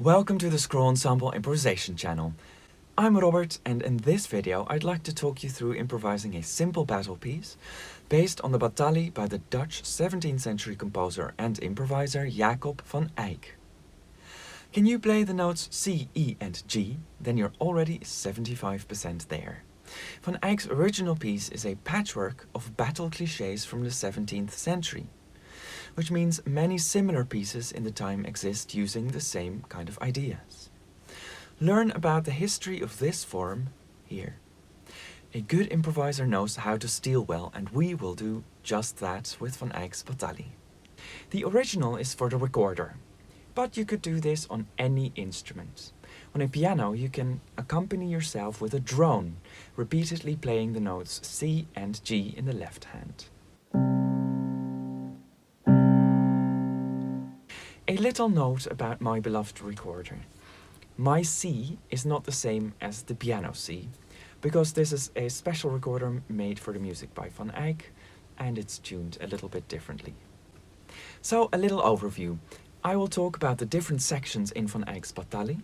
Welcome to the Scroll Ensemble Improvisation channel. I'm Robert, and in this video I'd like to talk you through improvising a simple battle piece based on the Battaglia by the Dutch 17th century composer and improviser Jacob van Eyck. Can you play the notes C, E and G? Then you're already 75% there. Van Eyck's original piece is a patchwork of battle clichés from the 17th century, which means many similar pieces in the time exist using the same kind of ideas. Learn about the history of this form here. A good improviser knows how to steal well, and we will do just that with Van Eyck's Battaglia. The original is for the recorder, but you could do this on any instrument. On a piano you can accompany yourself with a drone, repeatedly playing the notes C and G in the left hand. A little note about my beloved recorder. My C is not the same as the piano C, because this is a special recorder made for the music by Van Eyck, and it's tuned a little bit differently. So, a little overview. I will talk about the different sections in Van Eyck's Battaglia,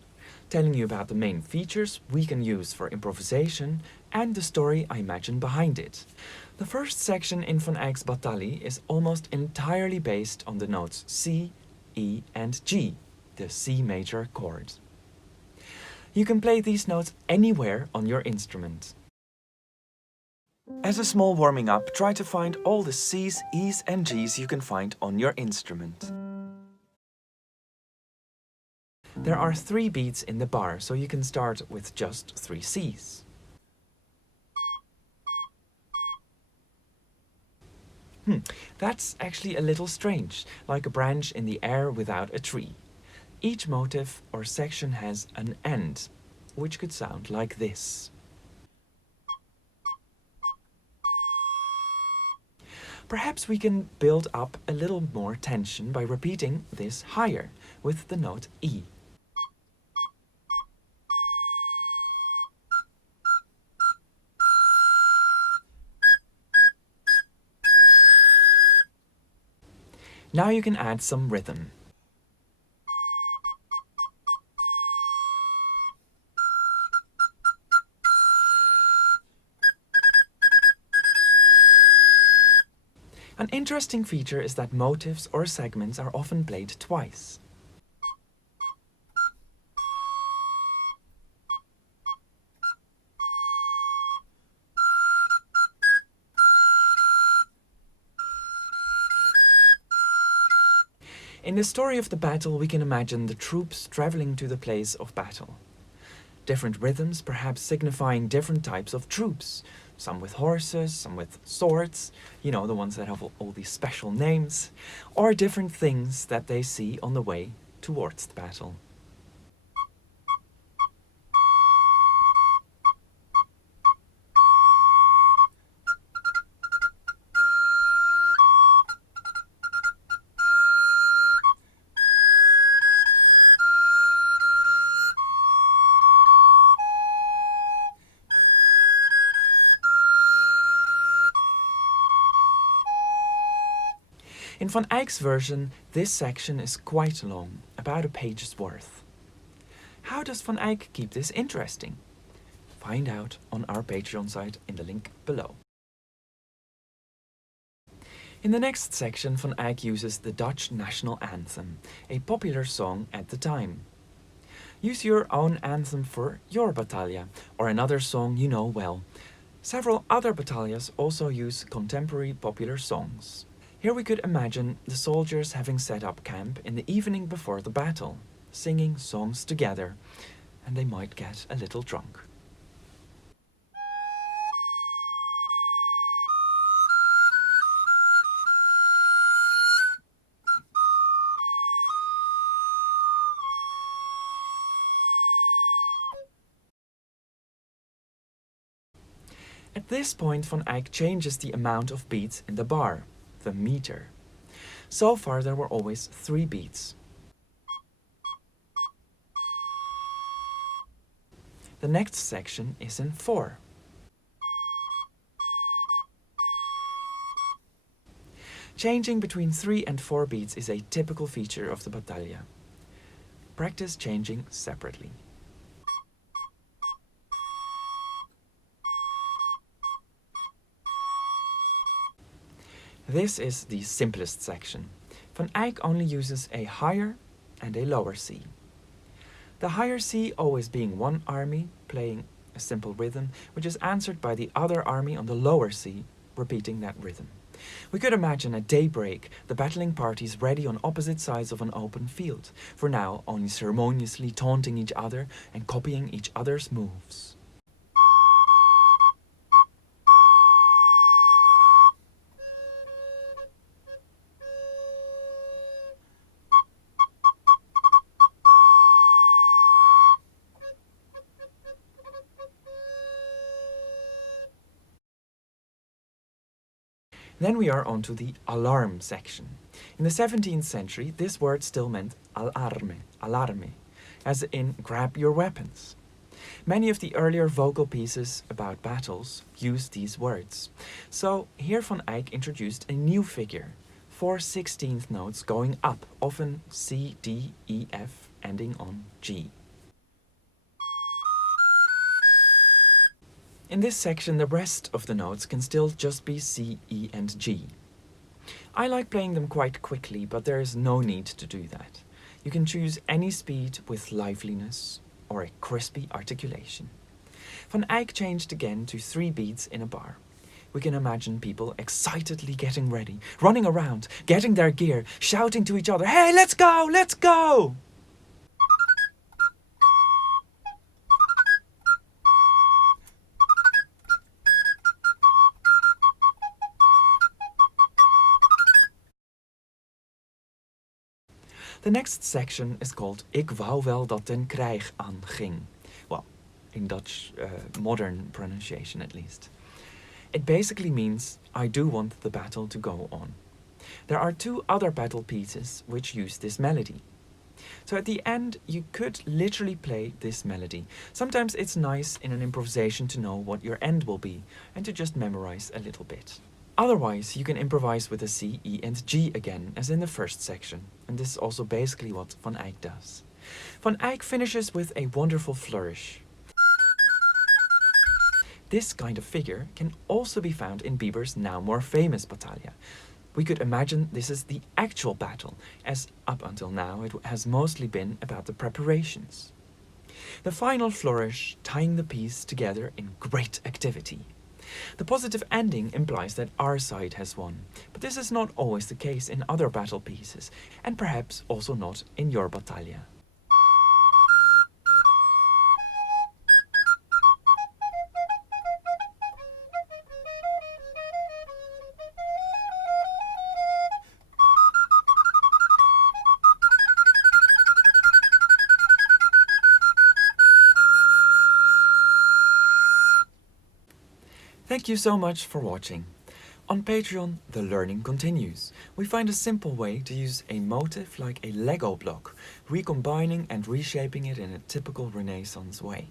telling you about the main features we can use for improvisation, and the story I imagine behind it. The first section in Van Eyck's Battaglia is almost entirely based on the notes C, E and G, the C major chord. You can play these notes anywhere on your instrument. As a small warming up, try to find all the C's, E's and G's you can find on your instrument. There are 3 beats in the bar, so you can start with just 3 C's. That's actually a little strange, like a branch in the air without a tree. Each motive or section has an end, which could sound like this. Perhaps we can build up a little more tension by repeating this higher, with the note E. Now you can add some rhythm. An interesting feature is that motives or segments are often played twice. In the story of the battle, we can imagine the troops traveling to the place of battle. Different rhythms, perhaps signifying different types of troops. Some with horses, some with swords, you know, the ones that have all these special names, or different things that they see on the way towards the battle. In Van Eyck's version, this section is quite long, about a page's worth. How does Van Eyck keep this interesting? Find out on our Patreon site in the link below. In the next section, Van Eyck uses the Dutch national anthem, a popular song at the time. Use your own anthem for your Battaglia, or another song you know well. Several other battalias also use contemporary popular songs. Here we could imagine the soldiers having set up camp in the evening before the battle, singing songs together, and they might get a little drunk. At this point, Van Eyck changes the amount of beats in the bar, the meter. So far there were always 3 beats. The next section is in 4. Changing between 3 and 4 beats is a typical feature of the Battaglia. practice changing separately. This is the simplest section. Van Eyck only uses a higher and a lower C. The higher C always being one army playing a simple rhythm, which is answered by the other army on the lower C, repeating that rhythm. We could imagine at daybreak the battling parties ready on opposite sides of an open field, for now only ceremoniously taunting each other and copying each other's moves. Then we are on to the alarm section. In the 17th century, this word still meant alarme, as in grab your weapons. Many of the earlier vocal pieces about battles used these words. So here Van Eyck introduced a new figure, 4 16th notes going up, often C, D, E, F, ending on G. In this section, the rest of the notes can still just be C, E, and G. I like playing them quite quickly, but there is no need to do that. You can choose any speed with liveliness or a crispy articulation. Van Eyck changed again to 3 beats in a bar. We can imagine people excitedly getting ready, running around, getting their gear, shouting to each other, "Hey, let's go, let's go!" The next section is called Ik wou wel dat den krijg aanging. Well, in Dutch modern pronunciation at least. It basically means I do want the battle to go on. There are 2 other battle pieces which use this melody. So at the end you could literally play this melody. Sometimes it's nice in an improvisation to know what your end will be and to just memorize a little bit. Otherwise, you can improvise with a C, E, and G again, as in the first section, and this is also basically what Van Eyck does. Van Eyck finishes with a wonderful flourish. This kind of figure can also be found in Bieber's now more famous Battaglia. We could imagine this is the actual battle, as up until now it has mostly been about the preparations. The final flourish tying the piece together in great activity. The positive ending implies that our side has won, but this is not always the case in other battle pieces, and perhaps also not in your Battaglia. Thank you so much for watching. On Patreon, the learning continues. We find a simple way to use a motif like a Lego block, recombining and reshaping it in a typical Renaissance way.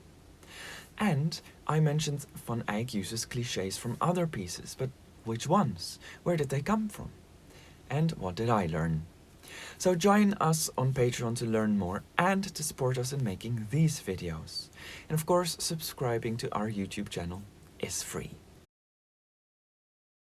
And I mentioned Van Eyck uses clichés from other pieces, but which ones? Where did they come from? And what did I learn? So join us on Patreon to learn more and to support us in making these videos. And of course, subscribing to our YouTube channel is free.